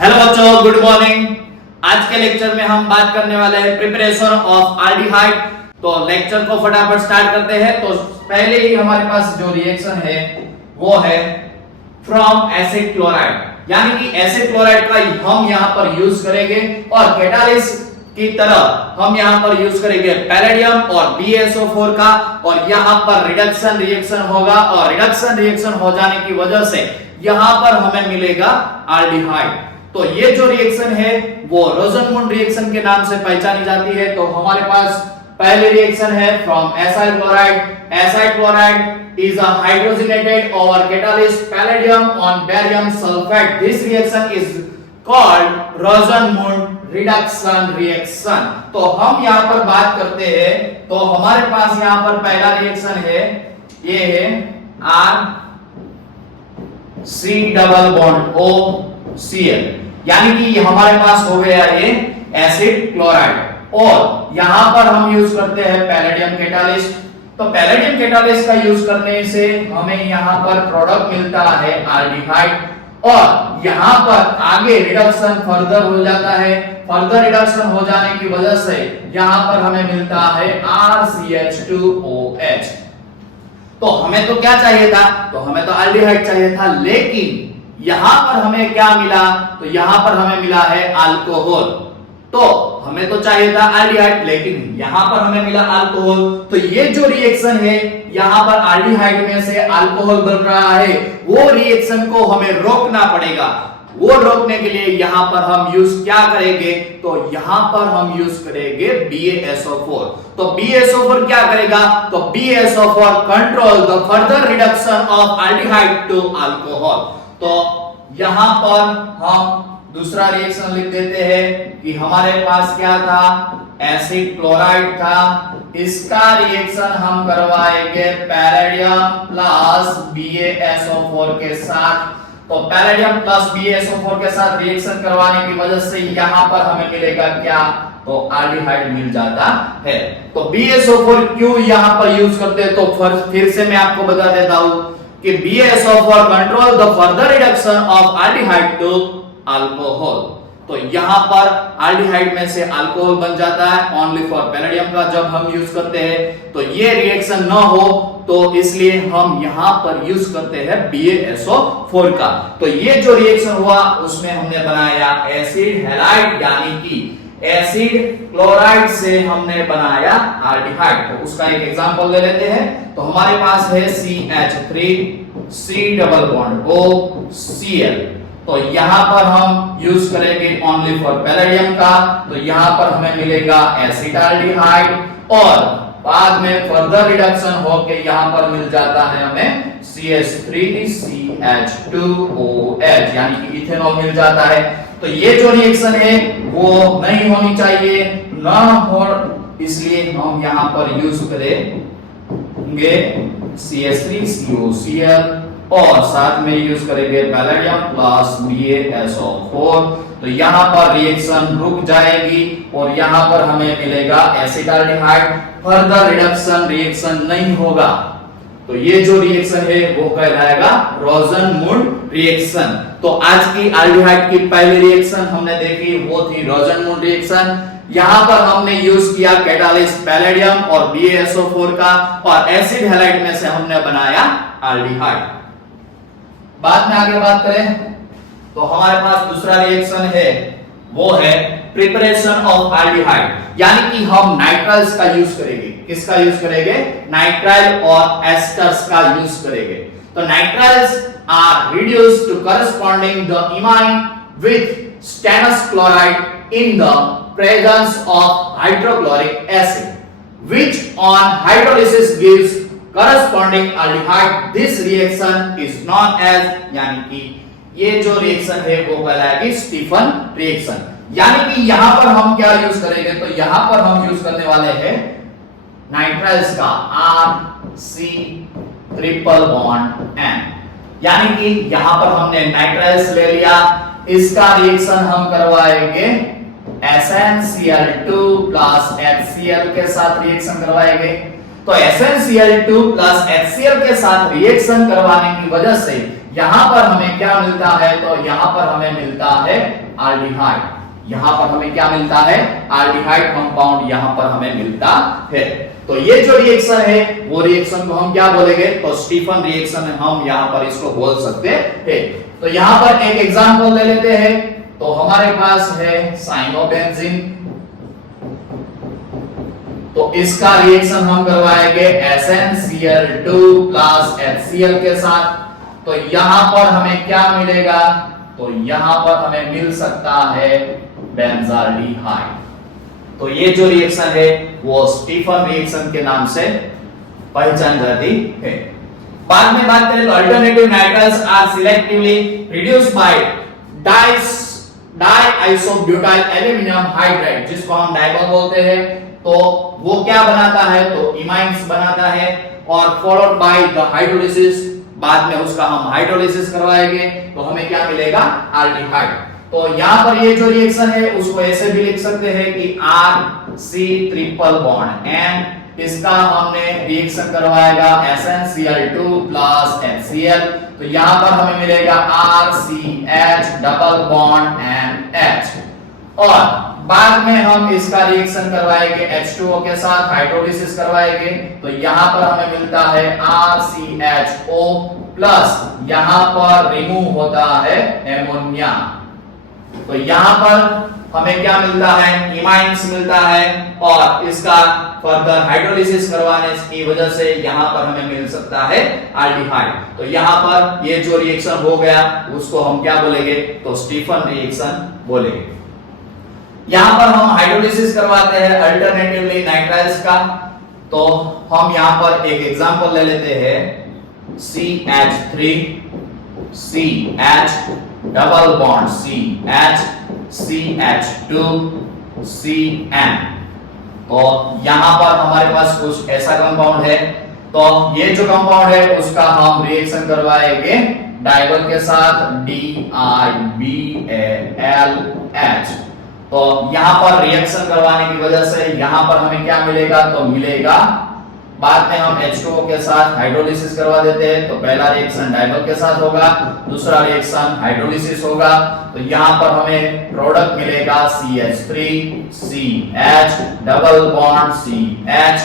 Hello बच्चों, good morning. आज के लेक्चर में हम बात करने वाले हैं प्रिपरेशन ऑफ आल्डिहाइड। तो लेक्चर को फटाफट स्टार्ट करते हैं। तो पहले ही हमारे पास जो रिएक्शन है वो है फ्रॉम एसिड क्लोराइड, यानी कि एसिड क्लोराइड का हम यहां पर यूज करेंगे और कैटालिस्ट की तरह हम यहां पर यूज करेंगे पैलेडियम और BeSO4 का, और यहां पर रिडक्शन रिएक्शन होगा और रिडक्शन रिएक्शन हो जाने की वजह से यहां पर हमें मिलेगा आल्डिहाइड। तो ये जो रिएक्शन है वो रोजनमुंड रिएक्शन के नाम से पहचानी जाती है। तो हमारे पास पहले रिएक्शन है from acyl chloride. Acyl chloride is a hydrogenated over catalyst palladium on barium sulphate. This reaction is called रोजनमुंड reduction reaction. तो हम यहां पर बात करते हैं, तो हमारे पास यहां पर पहला रिएक्शन है, ये है C डबल बॉन्ड OCl, यानी कि हमारे पास हो गया ये एसिड क्लोराइड, और यहां पर हम यूज करते हैं पैलेडियम कैटालिस्ट। तो पैलेडियम कैटालिस्ट का यूज करने से हमें यहां पर प्रोडक्ट मिलता है आल्डिहाइड, और यहां पर आगे रिडक्शन फर्दर हो जाता है। फर्दर रिडक्शन हो जाने की वजह से यहां पर हमें मिलता है RCH2OH। तो हमें तो क्या चाहिए था, तो हमें तो आल्डिहाइड चाहिए था, लेकिन यहां पर हमें क्या मिला, तो यहां पर हमें मिला है अल्कोहल। तो हमें तो चाहिए था आल्डिहाइड, लेकिन यहां पर हमें मिला अल्कोहल। तो ये जो रिएक्शन है, यहां पर आल्डिहाइड में से अल्कोहल बन रहा है, वो रिएक्शन को हमें रोकना पड़ेगा। वो रोकने के लिए यहां पर हम यूज क्या करेंगे, तो यहां पर हम यूज करेंगे BeSO4। तो BeSO4 क्या करेगा, तो BeSO4 control the further reduction of aldehyde to alcohol. तो यहां पर हम दूसरा रिएक्शन लिख देते हैं कि हमारे पास क्या था, एसिड क्लोराइड था, इसका रिएक्शन हम करवाएंगे पैलेडियम प्लस BeSO4 के साथ। तो पैलेडियम प्लस BeSO4 के साथ रिएक्शन करवाने की वजह से यहां पर हमें मिलेगा क्या, तो आल्डिहाइड मिल जाता है। तो BeSO4 क्यों यहां पर यूज करते हैं, तो फिर से मैं आपको बता देता हूं कि BeSO4 control the further reduction of aldehyde to alcohol. तो यहां पर आल्डिहाइड में से अल्कोहल बन जाता है ओनली फॉर पैलेडियम का जब हम यूज करते हैं। तो ये रिएक्शन ना हो, तो इसलिए हम यहां पर यूज करते हैं BeSO4 का। तो ये जो रिएक्शन हुआ उसमें हमने बनाया एसिड हैलाइड, यानी कि एसिड क्लोराइड से हमने बनाया आल्डिहाइड। तो उसका एक एग्जांपल ले लेते हैं। तो हमारे पास है CH3 C double bond OCl। तो यहां पर हम यूज करेंगे ओनली फॉर पैलेडियम का। तो यहां पर हमें मिलेगा एसिटाल्डिहाइड, और बाद में फर्दर रिडक्शन होके यहां पर मिल जाता है हमें CH3CH2OH, यानी कि इथेनॉल मिल जाता है। तो ये जो रिएक्शन है वो नहीं होनी चाहिए, ना हो, इसलिए हम यहां पर यूज करेंगे CH3COCl, और साथ में यूज करेंगे पैलेडियम प्लस BeSO4। तो यहां पर रिएक्शन रुक जाएगी और यहां पर हमें मिलेगा एसिटाल्डिहाइड। फर्दर रिडक्शन रिएक्शन नहीं होगा। तो ये जो रिएक्शन है वो कहलाएगा रोजनमुंड रिएक्शन। तो आज की आल्डिहाइड की पहली रिएक्शन हमने देखी, वो थी रोजनमुंड रिएक्शन। यहां पर हमने यूज किया कैटालिस्ट पैलेडियम और BeSO4 का, और एसिड हैलाइड में से हमने बनाया आल्डिहाइड। बाद में आगे बात करें तो हमारे पास दूसरा रिएक्शन है, वो है प्रिपरेशन ऑफ आल्डिहाइड, यानी कि हम नाइट्राइल्स का यूज करेंगे। किसका यूज करेंगे, नाइट्राइल और एस्टर्स का यूज करेंगे। तो nitriles are reduced to corresponding the imine with stannous chloride in the presence of hydrochloric acid, which on hydrolysis gives corresponding aldehyde. This reaction is known as, यानी कि ये जो reaction है वो कहलाएगी स्टीफन रिएक्शन। यानी कि यहां पर हम क्या यूज करेंगे, तो यहां पर हम यूज करने वाले हैं नाइट्राइल्स का RC ट्रिपल बॉन्ड N, यानी कि यहां पर हमने नाइट्राइल्स ले लिया, इसका रिएक्शन हम करवाएंगे SnCl2 प्लस HCl के साथ रिएक्शन करवाएंगे। तो तो SnCl2 प्लस HCl के साथ रिएक्शन करवाने की वजह से यहां पर हमें क्या मिलता है, तो यहां पर हमें मिलता है एल्डिहाइड। यहां पर हमें क्या मिलता है, एल्डिहाइड कंपाउंड यहां पर हमें मिलता है। तो ये जो रिएक्शन है वो रिएक्शन को हम क्या बोलेंगे, तो स्टीफन रिएक्शन हम यहां पर इसको बोल सकते हैं। तो यहां पर एक एग्जांपल ले लेते हैं। तो हमारे पास है साइनोबेंजीन, तो इसका रिएक्शन हम करवाएंगे SnCl2 प्लस HCl के साथ। तो यहां पर हमें क्या मिलेगा, तो यहां पर हमें मिल सकता है बेंजाल्डिहाइड। तो ये जो रिएक्शन है वो स्टीफन रिएक्शन के नाम से पहचान जाती है। बाद में बात करें तो alternative nitriles are selectively reduced by diisobutyl aluminium hydride, जिसको हम डाइबल बोलते हैं। तो वो क्या बनाता है, तो इमाइन्स बनाता है और फॉलोड बाय द हाइड्रोलिसिस, बाद में उसका हम हाइड्रोलिसिस करवाएंगे तो हमें क्या मिलेगा, एल्डिहाइड। तो यहां पर ये जो रिएक्शन है उसको ऐसे भी लिख सकते हैं कि RC ट्रिपल बॉन्ड एंड इसका हमने रिएक्शन करवाएगा SnCl2 प्लस HCl। तो यहां पर हमें मिलेगा RCH double bond and H, और बाद में हम इसका रिएक्शन करवाएंगे H2O के साथ, हाइड्रोलिसिस करवाएंगे। तो यहां पर हमें मिलता है RCHO प्लस यहां पर रिमूव होता है एमोनिया। तो यहां पर हमें क्या मिलता है, इमाइन्स मिलता है, और इसका फर्दर हाइड्रोलिसिस करवाने की वजह से यहां पर हमें मिल सकता है एल्डिहाइड। तो यहां पर ये जो रिएक्शन हो गया उसको हम क्या बोलेंगे, तो स्टीफन रिएक्शन बोलेंगे। यहां पर हम हाइड्रोलिसिस करवाते हैं अल्टरनेटिवली नाइट्राइल्स का। तो हम यहां पर एक एग्जांपल ले लेते हैं CH3 CH double bond CH CH2 CN। तो यहां पर हमारे पास कुछ ऐसा कंपाउंड है। तो ये जो कंपाउंड है उसका हम रिएक्शन करवाएंगे डाइबल के साथ DIBALH। तो यहां पर रिएक्शन करवाने की वजह से यहां पर हमें क्या मिलेगा, तो मिलेगा, बाद में हम H2O के साथ हाइड्रोलिसिस करवा देते हैं। तो पहला रिएक्शन डाइबल के साथ होगा, दूसरा रिएक्शन हाइड्रोलिसिस होगा। तो यहां पर हमें प्रोडक्ट मिलेगा CH3 CH double bond CH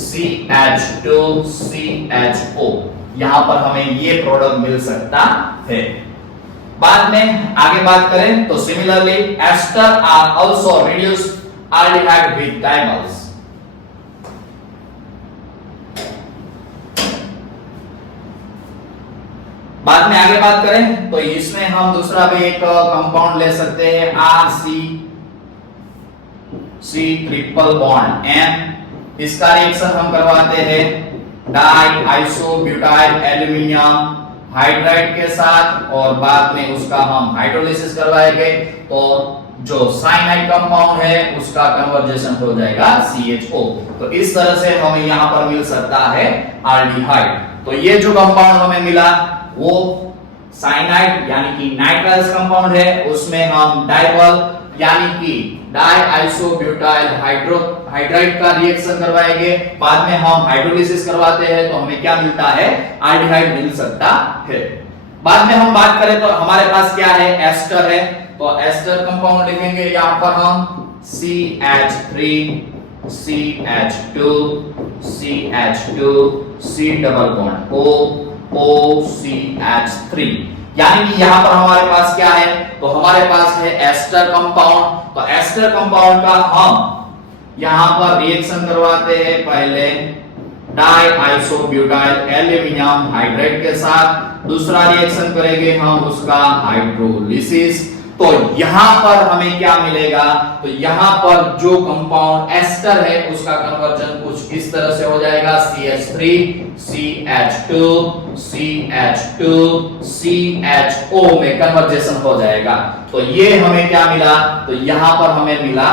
CH2 CHO। यहां पर हमें ये प्रोडक्ट मिल सकता है। बाद में आगे बात करें तो similarly ester are also reduced aldehyde with DIBALs. बाद में आगे बात करें तो इसमें हम दूसरा भी एक कंपाउंड ले सकते हैं RC ट्रिपल बॉन्ड एंड इसका रिएक्शन हम करवाते हैं डाइआइसोब्यूटाइल एल्यूमिनियम हाइड्राइड के साथ, और बाद में उसका हम हाइड्रोलिसिस करवाएंगे। तो जो साइनाइड कंपाउंड है उसका कन्वर्जेशन हो जाएगा CHO। तो इस तरह से हमें यहां पर मिल सकता है एल्डिहाइड। तो ये जो कंपाउंड हमें मिला वो साइनाइड यानी कि नाइट्राइल्स कंपाउंड है, उसमें हम डाइबल यानी कि डाइआइसोब्यूटाइल हाइड्राइड का रिएक्शन करवाएंगे। बाद में हम हाइड्रोलिसिस करवाते हैं तो हमें क्या मिलता है, एल्डिहाइड मिल सकता है। बाद में हम बात करें तो हमारे पास क्या है, एस्टर है। तो एस्टर कंपाउंड लिखेंगे यहां पर हम CH3 CH2 CH2 C double bond OCH3, यानी कि यहां पर हमारे पास क्या है, तो हमारे पास है एस्टर कंपाउंड। तो एस्टर कंपाउंड का हम यहां पर रिएक्शन करवाते हैं पहले डाइआइसोब्यूटाइल एल्यूमिनियम हाइड्राइड के साथ, दूसरा रिएक्शन करेंगे हम उसका हाइड्रोलिसिस। तो यहां पर हमें क्या मिलेगा, तो यहां पर जो कंपाउंड एस्टर है उसका कन्वर्जन कुछ इस तरह से हो जाएगा CH3 CH2 CH2 CHO में कन्वर्जेशन हो जाएगा। तो ये हमें क्या मिला, तो यहां पर हमें मिला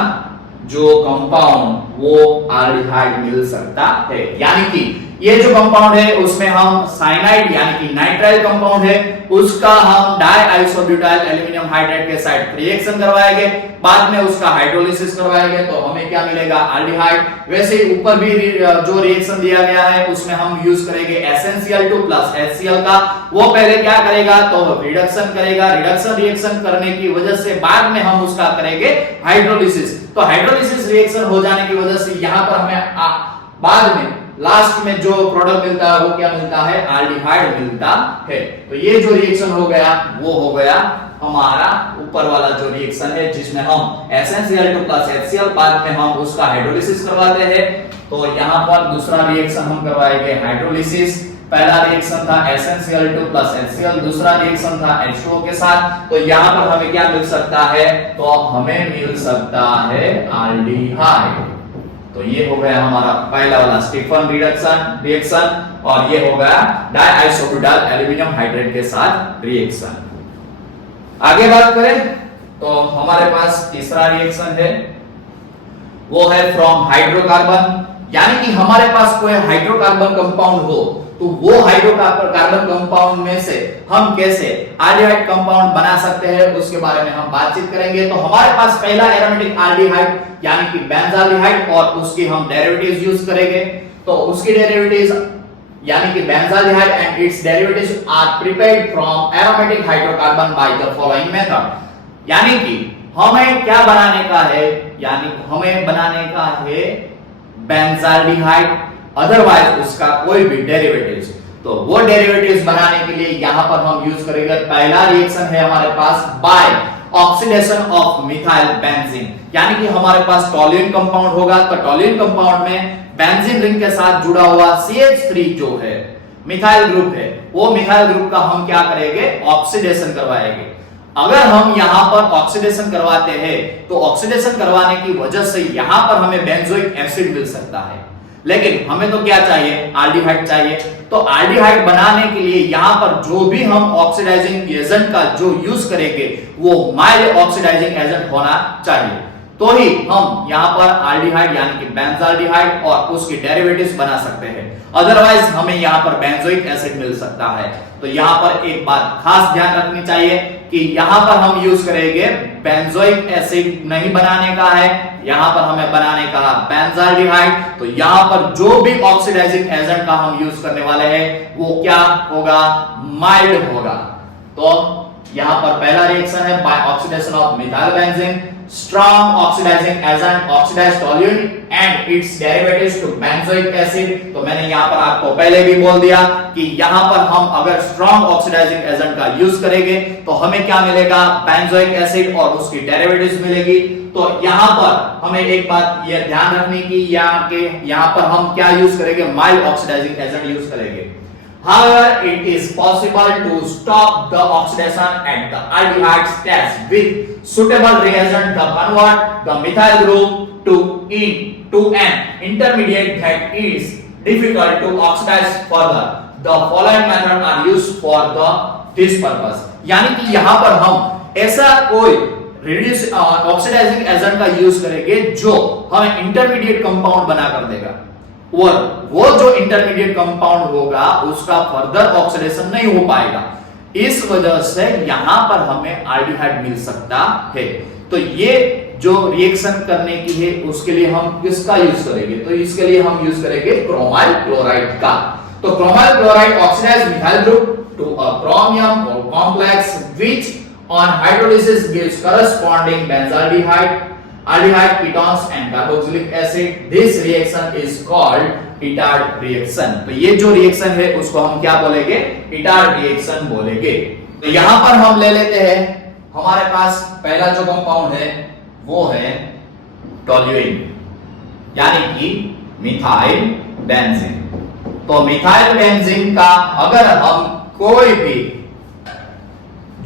जो कंपाउंड वो एल्डिहाइड मिल सकता है। यानी कि ये जो कंपाउंड है उसमें हम साइनाइड यानी कि नाइट्राइल कंपाउंड है उसका हम डाइआइसोब्यूटाइल एल्यूमिनियम हाइड्राइड के साथ रिएक्शन करवाएंगे, बाद में उसका हाइड्रोलिसिस करवाएंगे तो हमें क्या मिलेगा, एल्डिहाइड। वैसे ऊपर भी जो रिएक्शन दिया गया है उसमें हम यूज करेंगे SnCl2 प्लस HCl का। वो पहले क्या करेगा तो रिडक्शन करेगा, रिडक्शन रिएक्शन करने की वजह से बाद में हम उसका करेंगे हाइड्रोलिसिस। तो हाइड्रोलिसिस रिएक्शन हो जाने की वजह से यहां पर हमें बाद में लास्ट में जो प्रोडक्ट मिलता है वो क्या मिलता है, एल्डिहाइड मिलता है। तो ये जो रिएक्शन हो गया वो हो गया हमारा ऊपर वाला जो रिएक्शन है जिसमें हम SnCl2 प्लस HCl बाद में हम उसका हाइड्रोलिसिस करवाते हैं। तो यहां पर दूसरा रिएक्शन हम करवाएंगे हाइड्रोलिसिस। पहला रिएक्शन था SnCl2 प्लस HCl, दूसरा रिएक्शन था H2O के साथ। तो यहां पर हमें क्या मिल सकता है, तो हमें मिल सकता है एल्डिहाइड। तो ये हो गया हमारा पहला वाला स्टीफन रिएक्शन और ये हो गया डाइआइसोब्यूटाइल एल्यूमिनियम हाइड्राइड के साथ रिएक्शन। आगे बात करें तो हमारे पास तीसरा रिएक्शन है वो है फ्रॉम हाइड्रोकार्बन, यानी कि हमारे पास कोई हाइड्रोकार्बन कंपाउंड हो तो वो हाइड्रोकार्बन कंपाउंड में से हम कैसे एल्डिहाइड कंपाउंड बना सकते हैं उसके बारे में हम बातचीत करेंगे। तो हमारे पास पहला एरोमेटिक एल्डिहाइड यानी कि बेंजाल्डिहाइड और उसकी हम डेरिवेटिव्स यूज करेंगे। तो उसकी डेरिवेटिव्स यानी कि benzaldehyde and its derivatives are prepared from aromatic hydrocarbon by the following method. यानी कि हमें क्या बनाने का है, यानी हमें बनाने का है बेंजाल्डिहाइड, अदरवाइज उसका कोई भी डेरिवेटिव्स। तो वो डेरिवेटिव्स बनाने के लिए यहां पर हम यूज करेंगे, पहला रिएक्शन है हमारे पास by oxidation of methyl benzene, यानी कि हमारे पास टॉल्यूइन कंपाउंड होगा। तो टॉल्यूइन कंपाउंड में बेंजीन रिंग के साथ जुड़ा हुआ CH3 जो है मिथाइल ग्रुप है, वो मिथाइल ग्रुप का हम क्या करेंगे, ऑक्सीडेशन करवाएंगे। अगर हम यहां पर ऑक्सीडेशन करवाते हैं तो ऑक्सीडेशन करवाने की वजह से यहां पर हमें बेंजोइक एसिड मिल सकता है, लेकिन हमें तो क्या चाहिए, एल्डिहाइड चाहिए। तो एल्डिहाइड बनाने के लिए यहां पर जो भी हम ऑक्सीडाइजिंग एजेंट का जो यूज करेंगे वो माइल्ड ऑक्सीडाइजिंग एजेंट होना चाहिए, तो ही हम यहां पर एल्डिहाइड यानी कि बेंजाल्डिहाइड और उसकी डेरिवेटिव्स बना सकते हैं। अदरवाइज हमें यहां पर बेंजोइक एसिड मिल सकता है। तो यहां पर एक बात खास ध्यान रखनी चाहिए कि यहां पर हम यूज करेंगे बेंजोइक एसिड नहीं बनाने का है, यहां पर हमें बनाने का बेंजाल्डिहाइड। तो यहां पर जो भी ऑक्सीडाइजिंग एजेंट का हम यूज करने वाले हैं वो क्या होगा, माइल्ड होगा। तो यहां पर पहला रिएक्शन है by oxidation of methyl benzene, strong oxidizing agent oxidize toluene and its derivatives to benzoic acid। तो मैंने यहां पर आपको पहले भी बोल दिया कि यहां पर हम अगर strong oxidizing agent का यूज करेंगे तो हमें क्या मिलेगा, benzoic acid और उसकी डेरिवेटिव्स मिलेगी। तो यहां पर हमें एक बात ये ध्यान रखनी की यहां पर हम क्या यूज करेंगे, mild oxidizing agent यूज करेंगे। However, it is possible to stop the oxidation at the aldehyde stage with suitable reagent to convert the methyl group to an intermediate that is difficult to oxidize further. The following method are used for this purpose। यानी कि यहाँ पर हम ऐसा कोई reduce oxidising agent का use करेंगे जो हमें इंटरमीडिएट कंपाउंड बना कर देगा, और वो जो इंटरमीडिएट कंपाउंड होगा उसका फर्दर ऑक्सीडेशन नहीं हो पाएगा। इस वजह से यहां पर हमें एल्डिहाइड मिल सकता है। तो ये जो रिएक्शन करने की है उसके लिए हम किसका यूज करेंगे, तो इसके लिए हम यूज करेंगे क्रोमाइल क्लोराइड का। तो chromyl chloride oxidise methyl group to a chromium complex which on hydrolysis gives corresponding benzaldehyde, aldehyde ketones and carboxylic acid। This reaction is called Itard reaction। तो ये जो रिएक्शन है उसको हम क्या बोलेंगे, Itard रिएक्शन बोलेंगे। तो यहां पर हम ले लेते हैं, हमारे पास पहला जो कंपाउंड है वो है टॉल्यूइन यानी कि मिथाइल बेंजीन। तो मिथाइल बेंजीन का अगर हम कोई भी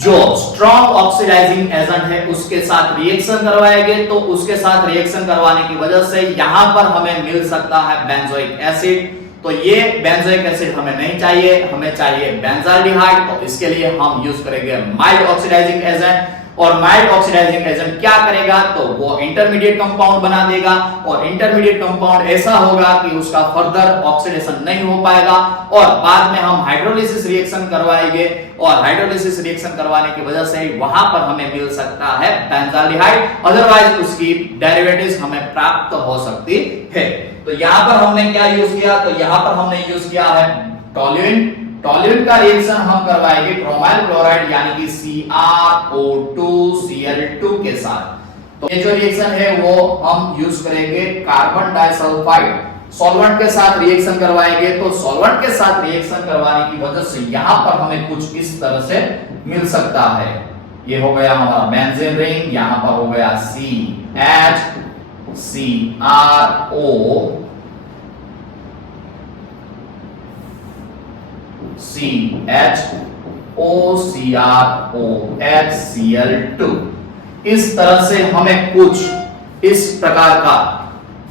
जो स्ट्रॉन्ग ऑक्सीडाइजिंग एजेंट है उसके साथ रिएक्शन करवाएंगे तो उसके साथ रिएक्शन करवाने की वजह से यहां पर हमें मिल सकता है बेंजोइक एसिड। तो ये बेंजोइक एसिड हमें नहीं चाहिए, हमें चाहिए बेंजाल्डिहाइड। तो इसके लिए हम यूज करेंगे माइल्ड ऑक्सीडाइजिंग एजेंट। और माइल्ड ऑक्सीडाइजिंग एजेंट क्या करेगा, तो वो इंटरमीडिएट कंपाउंड बना देगा और इंटरमीडिएट कंपाउंड ऐसा होगा कि उसका फर्दर ऑक्सीडेशन नहीं हो पाएगा और बाद में हम हाइड्रोलिसिस रिएक्शन करवाएंगे और हाइड्रोलिसिस रिएक्शन करवाने की वजह से वहां पर हमें मिल सकता है बेंजाल्डिहाइड, अदरवाइज उसकी डेरिवेटिव्स हमें प्राप्त हो सकती है। तो यहां पर हमने क्या यूज किया, तो यहां पर हमने यूज किया है टोल्यूइन। टोल्यूइन का रिएक्शन हम करवाएंगे क्रोमाइल क्लोराइड यानी कि CrO2Cl2 के साथ। तो ये जो रिएक्शन है वो हम यूज करेंगे कार्बन डाइसल्फाइड सॉल्वेंट के साथ रिएक्शन करवाएंगे। तो सॉल्वेंट के साथ रिएक्शन करवाने की वजह से यहां पर हमें कुछ इस तरह से मिल सकता है। ये हो गया हमारा बेंजीन रिंग, यहां पर हो गया CrO2Cl2। इस तरह से हमें कुछ इस प्रकार का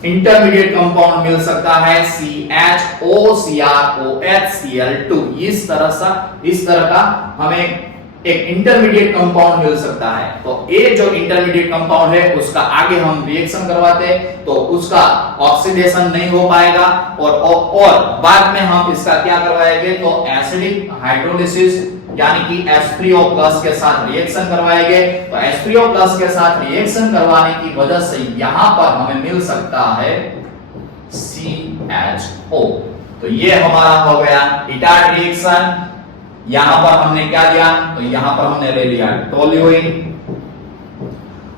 इंटरमीडिएट कंपाउंड मिल सकता है CHOCrOHCl2। इस तरह का हमें एक इंटरमीडिएट कंपाउंड मिल सकता है। तो ये जो इंटरमीडिएट कंपाउंड है उसका आगे हम रिएक्शन करवाते हैं तो उसका ऑक्सीडेशन नहीं हो पाएगा और बाद में हम इसका क्या करवाएंगे, तो एसिडिक हाइड्रोलिसिस यानी कि H3O+ के साथ रिएक्शन करवाएंगे। तो H3O+ के साथ रिएक्शन करवाने की वजह से यहां पर हमें मिल सकता है CHO। तो ये हमारा हो गया इटार्ड रिएक्शन। यहां पर हमने क्या लिया, तो यहां पर हमने ले लिया टोल्यूइन,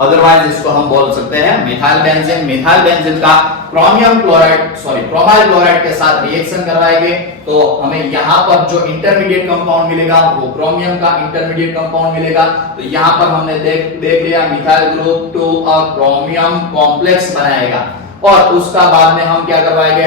अदरवाइज इसको हम बोल सकते हैं मिथाइल बेंजीन। मिथाइल बेंजीन का क्रोमाइल क्लोराइड के साथ रिएक्शन करवाएंगे तो हमें यहां पर जो इंटरमीडिएट कंपाउंड मिलेगा वो क्रोमियम का इंटरमीडिएट कंपाउंड मिलेगा। तो यहां पर हमने देख लिया मिथाइल ग्रुप 2 क्रोमियम कॉम्प्लेक्स बनाएगा और उसका बाद में हम क्या करवाएंगे,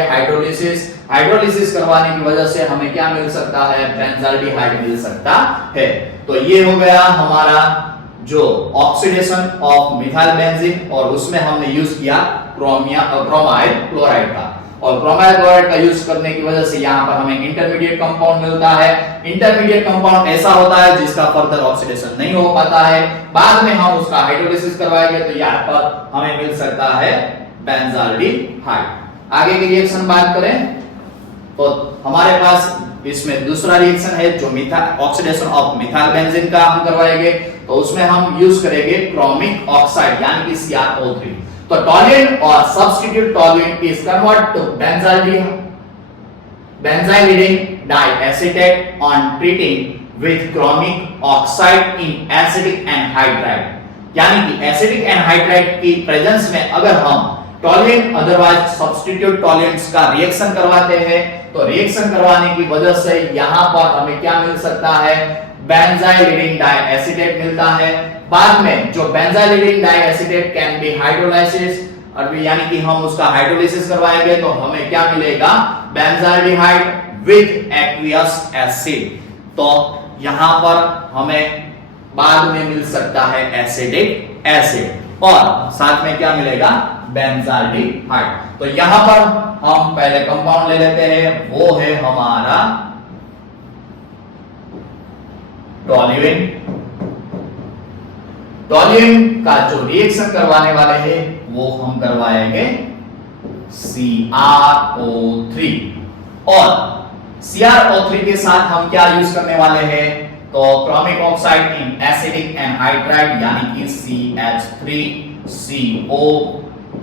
हाइड्रोलिसिस करवाने की वजह से हमें क्या मिल सकता है, बेंजाल्डिहाइड मिल सकता है। तो ये हो गया हमारा जो ऑक्सीडेशन ऑफ मिथाइल बेंजीन और उसमें हमने यूज किया क्रोमाइल क्लोराइड का। और क्रोमाइल क्लोराइड का यूज करने की वजह से यहां पर हमें इंटरमीडिएट कंपाउंड मिलता है। इंटरमीडिएट कंपाउंड ऐसा होता है जिसका फर्दर ऑक्सीडेशन नहीं हो पाता है, बाद में हम उसका हाइड्रोलिसिस करवाएंगे तो यहां पर हमें मिल सकता है बेंजाल्डिहाइड। आगे की रिएक्शन बात करें तो हमारे पास इसमें दूसरा रिएक्शन है जो ऑक्सीडेशन ऑफ मिथाइल बेंजीन का हम करवाएंगे। तो उसमें हम यूज करेंगे क्रोमिक ऑक्साइड यानी कि CrO3। तो टोल्यूइन और substitute toluene is convert to benzylidyl diacetate on treating with chromic oxide in acidic anhydride। यानी कि एसिडिक एनहाइड्राइड की प्रेजेंस में अगर हम टोल्यूइन अदरवाइज सब्स्टिट्यूट टोल्यूएंट्स का रिएक्शन करवाते हैं तो रिएक्शन करवाने की वजह से यहां पर हमें क्या मिल सकता है, बेंजाइलिडिन डाइएसिटेट मिलता है। बाद में जो बेंजाइलिडिन डाइएसिटेट कैन बी हाइड्रोलाइसिस और यानी कि हम उसका हाइड्रोलिसिस करवाएंगे तो हमें क्या मिलेगा, बेंजाल्डिहाइड विद एक्वियस एसिड। तो यहां पर हमें बाद में मिल सकता है एसिडिक एसिड और साथ में क्या मिलेगा, बेंजाल्डिहाइड। तो यहां पर हम पहले कंपाउंड ले लेते हैं, वो है हमारा टोल्यूइन। टोल्यूइन का जो रिएक्शन करवाने वाले हैं वो हम करवाएंगे CrO3 और CrO3 के साथ हम क्या यूज करने वाले हैं, तो chromic oxide in acidic anhydride यानी कि CH3CO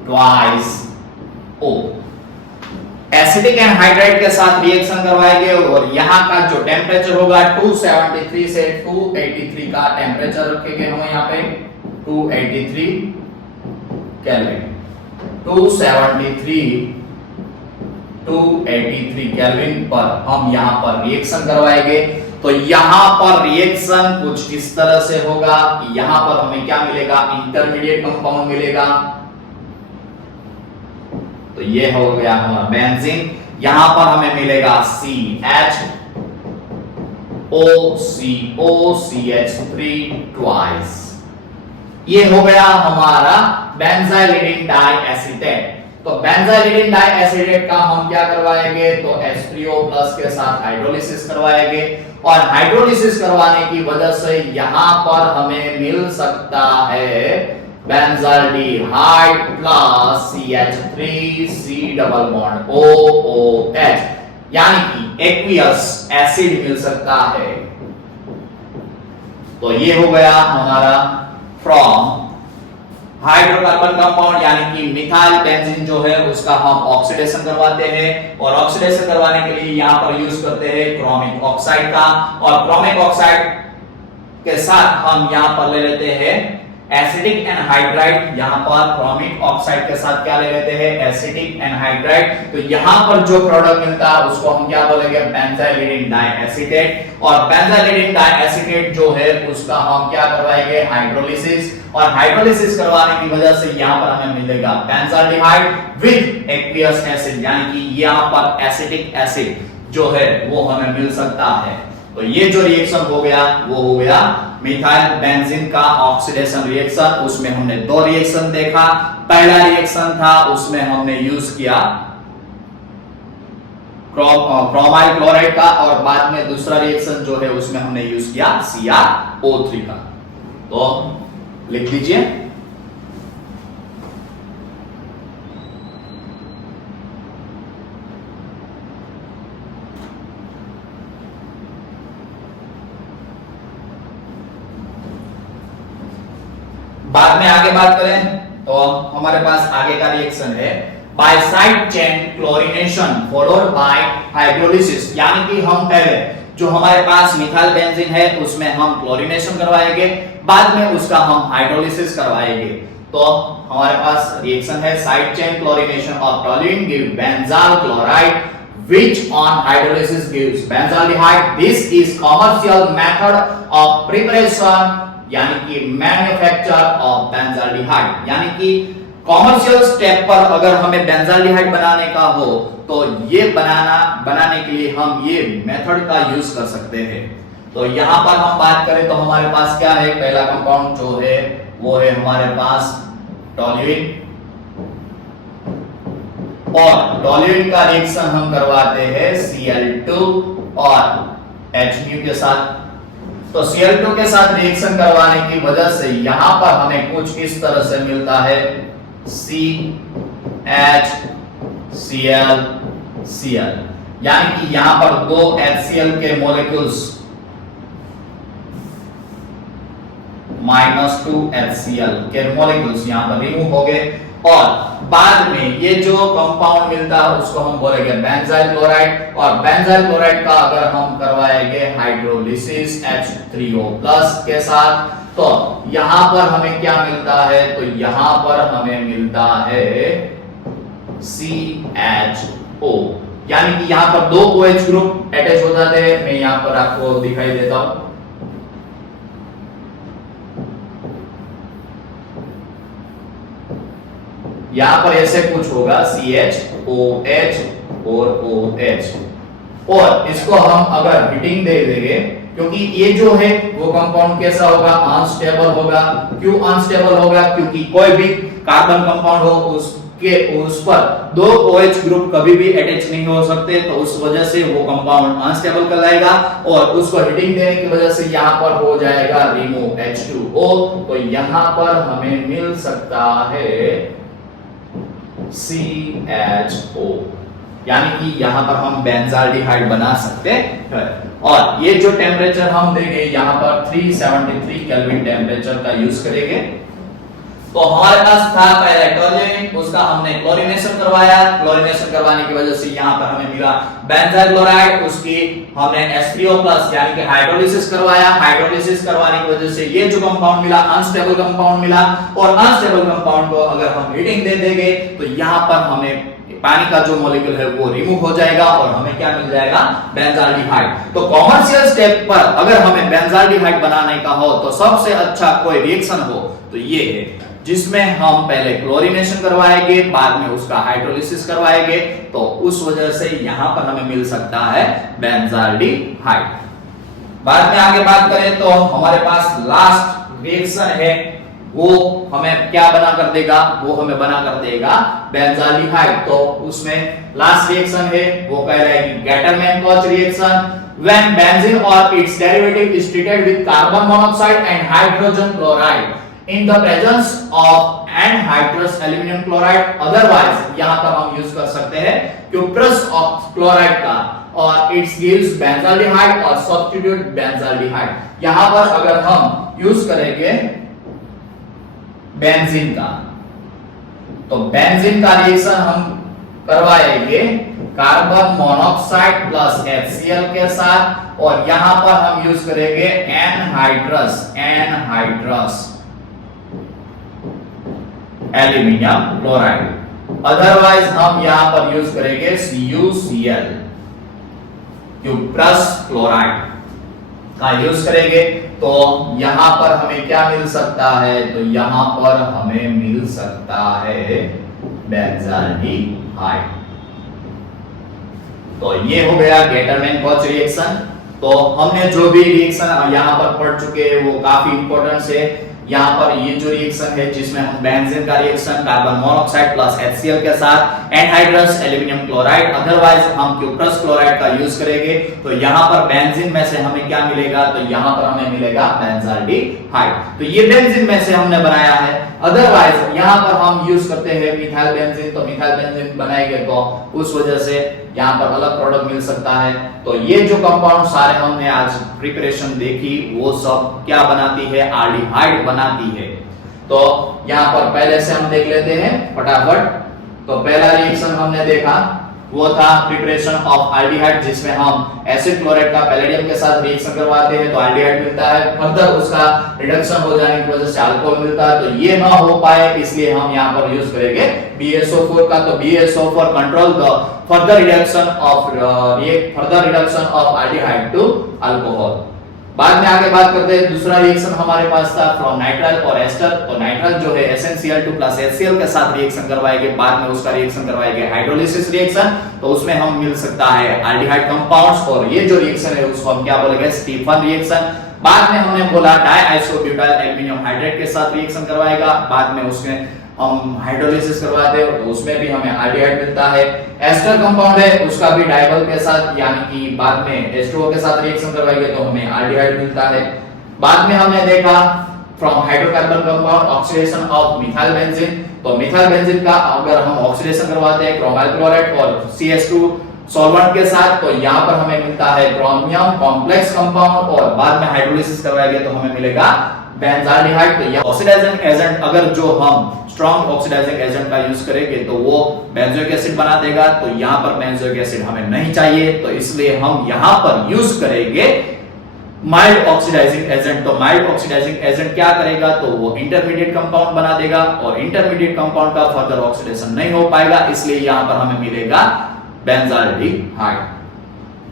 twice O। Acidic anhydride के साथ रिएक्शन करवाएंगे और यहां का जो टेम्परेचर होगा 273 से 283 का टेम्परेचर रखेंगे हम यहां पे 283 केल्विन। 283 केल्विन पर हम यहां पर रिएक्शन करवाएंगे। तो यहां पर रिएक्शन कुछ इस तरह से होगा कि यहां पर हमें क्या मिलेगा, इंटरमीडिएट कंपाउंड मिलेगा। तो ये हो गया हमारा बेंजीन। यहां पर हमें मिलेगा CHOCOCH3 ट्वाइस। ये हो गया हमारा बेंजाइलिडिन डाइएसिटेट। तो बेंजाइलिडिन डाइएसिटेट का हम क्या करवाएंगे, तो H3O+ के साथ हाइड्रोलिसिस करवाएंगे और हाइड्रोलिसिस करवाने की वजह से यहां पर हमें मिल सकता है benzaldehyde plus CH3 double bond OOH, यानी कि एक्वियस एसिड मिल सकता है। तो ये हो गया हमारा फ्रॉम हाइड्रोकार्बन कंपाउंड यानी कि मिथाइल बेंजीन जो है उसका हम ऑक्सीडेशन करवाते हैं, और ऑक्सीडेशन करवाने के लिए यहां पर यूज करते हैं क्रोमिक ऑक्साइड का, और क्रोमिक ऑक्साइड के साथ हम यहां पर ले लेते हैं एसिडिक एनहाइड्राइड। यहां पर क्रोमिक ऑक्साइड के साथ क्या ले लेते हैं, एसिडिक एनहाइड्राइड। तो यहां पर जो प्रोडक्ट मिलता है उसको हम क्या बोलेंगे, बेंजाइलिडिन डाइएसिटेट। और बेंजाइलिडिन डाइएसिटेट जो है उसका हम क्या करवाएंगे, हाइड्रोलिसिस। और हाइड्रोलिसिस करवाने की वजह से यहां पर हमें मिलेगा बेंजाल्डिहाइड विद एक्वियस एसिड, यानी कि यहां पर एसिटिक एसिड जो है वो हमें मिल सकता है। तो ये जो रिएक्शन हो गया वो हो गया मिथाइल बेंजीन का ऑक्सीडेशन रिएक्शन। उसमें हमने दो रिएक्शन देखा। पहला रिएक्शन था उसमें हमने यूज किया क्रोमाइल क्लोराइड का, और बाद में दूसरा रिएक्शन जो है उसमें हमने यूज किया CrO3 का। तो लिख दीजिए बाद में आगे बात करें तो हमारे पास आगे का रिएक्शन है by side chain chlorination followed by hydrolysis, यानी कि हम पहले जो हमारे पास मिथाइल बेंजीन है उसमें हम क्लोरीनेशन करवाएंगे, बाद में उसका हम हाइड्रोलिसिस करवाएंगे। तो हमारे पास रिएक्शन है side chain chlorination of toluene give benzal chloride which on hydrolysis gives benzaldehyde. This is commercial method of preparation, यानी कि मैन्युफैक्चर ऑफ बेंजाल्डिहाइड। यानी कि कॉमर्शियल स्टेप पर अगर हमें बेंजाल्डिहाइड बनाने का हो तो ये बनाने के लिए हम ये मेथड का यूज कर सकते हैं। तो यहां पर हम बात करें तो हमारे पास क्या है, पहला कंपाउंड जो है वो है हमारे पास टोल्यूइन, और टोल्यूइन का रिएक्शन हम करवाते हैं Cl2 और Hmu के साथ। तो Cl2 के साथ रिएक्शन करवाने की वजह से यहां पर हमें कुछ इस तरह से मिलता है CHClCl, यानी कि यहां पर दो HCl के मॉलिक्यूल्स -2 HCl के मॉलिक्यूल्स यहां पर रिमूव हो गए, और बाद में ये जो कंपाउंड मिलता है उसको हम बोलेंगे बेंजाइल क्लोराइड। और बेंजाइल क्लोराइड का अगर हम करवाएंगे हाइड्रोलिसिस H3O+ के साथ तो यहां पर हमें क्या मिलता है, तो यहां पर हमें मिलता है CHO, यानी कि यहां पर दो OH ग्रुप अटैच हो जाते हैं। मैं यहां पर आपको दिखाई देता हूं, यहां पर ऐसे कुछ होगा CHOH और OH, और इसको हम अगर हीटिंग दे देंगे, क्योंकि ये जो है वो कंपाउंड कैसा होगा, अनस्टेबल होगा। क्यों अनस्टेबल होगा, क्योंकि कोई भी कार्बन कंपाउंड हो उस पर दो OH ग्रुप कभी भी अटैच नहीं हो सकते, तो उस वजह से वो कंपाउंड अनस्टेबल कहलाएगा, और उसको हीटिंग देने की वजह से यहां पर हो जाएगा रिमूव H2O। तो यहां पर हमें मिल सकता है CHO, यानी कि यहां पर हम बेंजाल्डिहाइड बना सकते हैं। और ये जो टेम्परेचर हम देंगे यहां पर 373 केल्विन टेम्परेचर का यूज करेंगे। तो हमारे पास था पहले टोल्यूइन, उसका हमने क्लोरीनेशन करवाया। क्लोरीनेशन करवाने की वजह से यहां पर हमें मिला बेंजाइल क्लोराइड, उसकी हमने H3O+ यानी कि हाइड्रोलिसिस करवाया। हाइड्रोलिसिस करवाने की वजह से ये जो कंपाउंड मिला अनस्टेबल कंपाउंड मिला, और अनस्टेबल कंपाउंड को अगर हम हीटिंग दे देंगे तो यहां पर हमें पानी का जो मॉलिक्यूल है वो रिमूव हो जाएगा, और हमें क्या मिल जाएगा, बेंजाल्डिहाइड। तो कॉमर्शियल स्टेप पर अगर हमें बेंजाल्डिहाइड बनाने का हो तो सबसे अच्छा कोई रिएक्शन हो तो ये है, जिसमें हम पहले क्लोरीनेशन करवाएंगे, बाद में उसका हाइड्रोलिसिस करवाएंगे। तो उस वजह से यहां पर हमें मिल सकता है बेंजाल्डिहाइड। बाद में आगे बात करें तो हमारे पास लास्ट रिएक्शन है, वो हमें क्या बना कर देगा, वो हमें बना कर देगा बेंजाल्डिहाइड। तो उसमें लास्ट रिएक्शन है वो कह रहा है कि Gattermann-Koch reaction. when benzene or its derivative is treated with carbon monoxide and hydrogen chloride in the presence of anhydrous aluminum chloride, otherwise यहां पर हम यूज कर सकते हैं cuprous chloride का, और इट्स गिव्स बेंजाल्डिहाइड और सब्स्टिट्यूट बेंजाल्डिहाइड। यहां पर अगर हम यूज करेंगे बेंजीन का, तो बेंजीन का रिएक्शन हम करवाएंगे कार्बन मोनोक्साइड प्लस HCl के साथ, और यहां पर हम यूज करेंगे एनहाइड्रस एल्यूमिनियम क्लोराइड, अदरवाइज हम यहां पर यूज करेंगे CuCl क्यूप्रस क्लोराइड का यूज करेंगे। तो यहां पर हमें क्या मिल सकता है, तो यहां पर हमें मिल सकता है बेंजाल्डिहाइड। तो ये हो गया गेटरमैन-कॉच रिएक्शन। तो हमने जो भी रिएक्शन यहां पर पढ़ चुके हैं वो काफी इंपॉर्टेंट है। यहां पर ये जो रिएक्शन है जिसमें हम बेंजीन का reaction carbon monoxide plus HCl के साथ एनहाइड्रस एल्यूमिनियम क्लोराइड, अदरवाइज हम क्यूप्रस क्लोराइड का यूज करेंगे। तो यहां पर बेंजीन में से हमें क्या मिलेगा, तो यहां पर हमें मिलेगा बेंजाल्डिहाइड। तो ये बेंजीन में से हमने बनाया है। अदरवाइज यहां पर हम यूज करते हैं मिथाइल बेंजीन, तो मिथाइल बेंजीन बनाएंगे तो उस वजह से यहां पर अलग प्रोडक्ट मिल सकता है। तो ये जो कंपाउंड सारे हमने आज प्रिपरेशन देखी वो सब क्या बनाती है, एल्डिहाइड बनाती है। तो यहां पर पहले से हम देख लेते हैं फटाफट। तो पहला रिएक्शन हमने देखा वो था प्रिपरेशन ऑफ एल्डिहाइड, जिसमें हम एसिड क्लोराइड का पैलेडियम के साथ रिएक्शन करवाते हैं तो एल्डिहाइड मिलता है। फर्दर उसका रिडक्शन हो जाने की वजह से अल्कोहल मिलता है। तो ये ना हो पाए इसलिए हम यहां पर यूज करेंगे BSO4 का। तो BSO4 control the further reduction of aldehyde to alcohol. बाद में आगे बात करते हैं, दूसरा रिएक्शन हमारे पास था फ्रॉम नाइट्राइल और एस्टर। तो नाइट्राइल जो है SnCl2 प्लस HCl के साथ रिएक्शन करवाएंगे, बाद में उसका रिएक्शन करवाएंगे हाइड्रोलिसिस रिएक्शन। तो उसमें हम मिल सकता है एल्डिहाइड कंपाउंड्स, और ये जो रिएक्शन है उसको हम क्या बोलेंगे, स्टीफन रिएक्शन। बाद में हमने बोला डाइआइसोब्यूटाइल एल्युमिनियम हाइड्रेट के साथ रिएक्शन करवाएगा, बाद में उसमें हम हाइड्रोलिसिस करवाते हैं तो उसमें भी हमें एल्डिहाइड मिलता है। एस्टर कंपाउंड है उसका भी डाइबल के साथ यानी कि बाद में H2O के साथ रिएक्शन करवाएंगे तो हमें एल्डिहाइड मिलता है। बाद में हमने देखा from hydrocarbon compound oxidation of methyl benzene. तो मिथाइल बेंजीन का अगर हम ऑक्सीडेशन करवाते हैं क्रोमाइल क्लोराइड और CH2 सॉल्वेंट के साथ तो यहां पर हमें मिलता है क्रोमियम कॉम्प्लेक्स कंपाउंड, और बाद में हाइड्रोलिसिस करवाएंगे तो हमें मिलेगा बेंजाल्डिहाइड। तो यह ऑक्सीडाइजिंग एजेंट अगर जो हम स्ट्रॉन्ग ऑक्सीडाइजिंग एजेंट का यूज करेंगे तो वो बेंजोइक एसिड बना देगा। तो यहां पर बेंजोइक एसिड हमें नहीं चाहिए, तो इसलिए हम यहां पर यूज करेंगे माइल्ड ऑक्सीडाइजिंग एजेंट। तो माइल्ड ऑक्सीडाइजिंग एजेंट क्या करेगा, तो वो इंटरमीडिएट कंपाउंड बना देगा, और इंटरमीडिएट कंपाउंड का फर्दर ऑक्सीडेशन नहीं हो पाएगा, इसलिए यहां पर हमें मिलेगा बेंजाल्डिहाइड।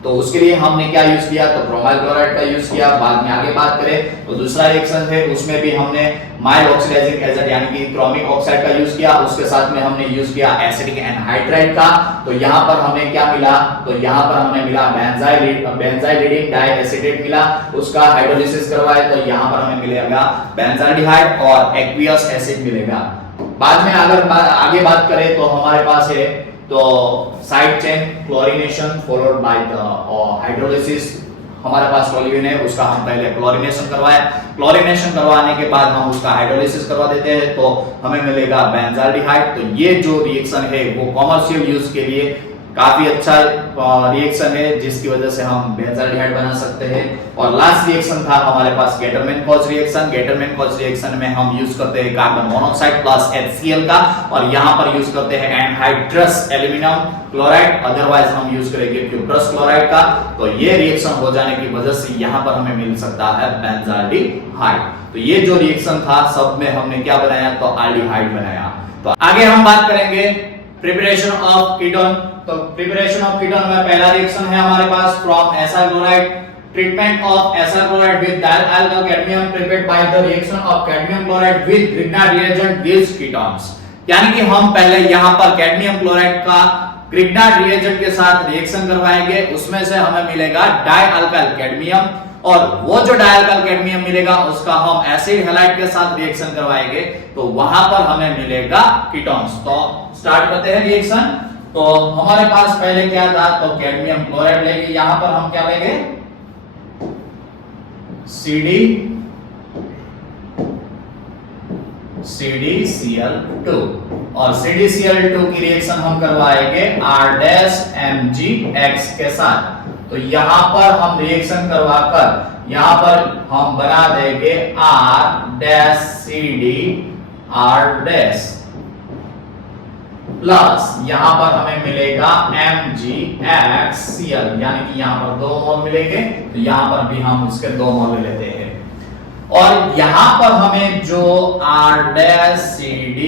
तो उसके लिए हमने क्या यूज किया, तो क्रोमाइल क्लोराइड का यूज किया। बाद में आगे बात करें तो दूसरा रिएक्शन है उसमें भी हमने माइल्ड ऑक्सीडाइजिंग एजेंट यानी कि क्रोमिक ऑक्साइड का यूज किया, उसके साथ में हमने यूज किया एसिटिक एनहाइड्राइड का। तो यहां पर हमें क्या मिला, तो यहां पर हमें मिला बेंजाइलिडिन डाइएसिटेट मिला, उसका हाइड्रोलिसिस करवाए तो यहां पर हमें मिलेगा बेंजाल्डिहाइड और एक्वियस एसिड मिलेगा। बाद में अगर आगे बात करें तो हमारे पास है तो side chain chlorination followed by the hydrolysis. हमारे पास टोल्यूइन है उसका हम पहले क्लोरीनेशन करवाए, क्लोरीनेशन करवाने के बाद हम उसका हाइड्रोलिसिस करवा देते हैं तो हमें मिलेगा बेंजाल्डिहाइड। तो ये जो रिएक्शन है वो कमर्शियल यूज के लिए काफी अच्छा रिएक्शन है जिसकी वजह से हम बेंजाल्डिहाइड बना सकते हैं। और लास्ट रिएक्शन था हमारे पास गेटरमैन-कॉच रिएक्शन। गेटरमैन-कॉच रिएक्शन में हम यूज करते हैं कार्बन मोनोऑक्साइड प्लस HCl का, और यहां पर यूज करते हैं एनहाइड्रस एल्यूमिनियम क्लोराइड, अदरवाइज हम यूज करेंगे क्यूप्रस क्लोराइड का। तो ये रिएक्शन हो जाने की वजह से यहां पर हमें मिल सकता है बेंजाल्डिहाइड। तो ये जो रिएक्शन था सब में हमने क्या बनाया, तो एल्डिहाइड बनाया। तो आगे हम बात करेंगे प्रिपरेशन ऑफ कीटोन। तो प्रिपरेशन ऑफ कीटोन में पहला रिएक्शन है हमारे पास from acyl chloride, treatment of acyl chloride with dialkyl cadmium prepared by the reaction of cadmium chloride with Grignard reagent gives ketones. यानी कि हम पहले यहां पर कैडमियम क्लोराइड का ग्रिग्नार्ड रिएजेंट के साथ रिएक्शन करवाएंगे, उसमें से हमें मिलेगा डाइअल्काइल कैडमियम, और वो जो डाइअल्काइल कैडमियम मिलेगा उसका हम एसिड हैलाइड के साथ रिएक्शन करवाएंगे तो वहां पर हमें मिलेगा कीटोन्स। तो स्टार्ट करते हैं रिएक्शन। तो हमारे पास पहले क्या था, तो कैडमियम क्लोराइड लेंगे, यहां पर हम क्या लेंगे, CdCl2 और CdCl2 की रिएक्शन हम करवाएंगे R-MgX के साथ। तो यहां पर हम रिएक्शन करवाकर यहां पर हम बना देंगे R-CD प्लस यहां पर हमें मिलेगा MgXCl, यानी कि यहां पर 2 मोल मिलेंगे, तो यहां पर भी हम उसके 2 मोल ले लेते हैं। और यहां पर हमें जो R-CD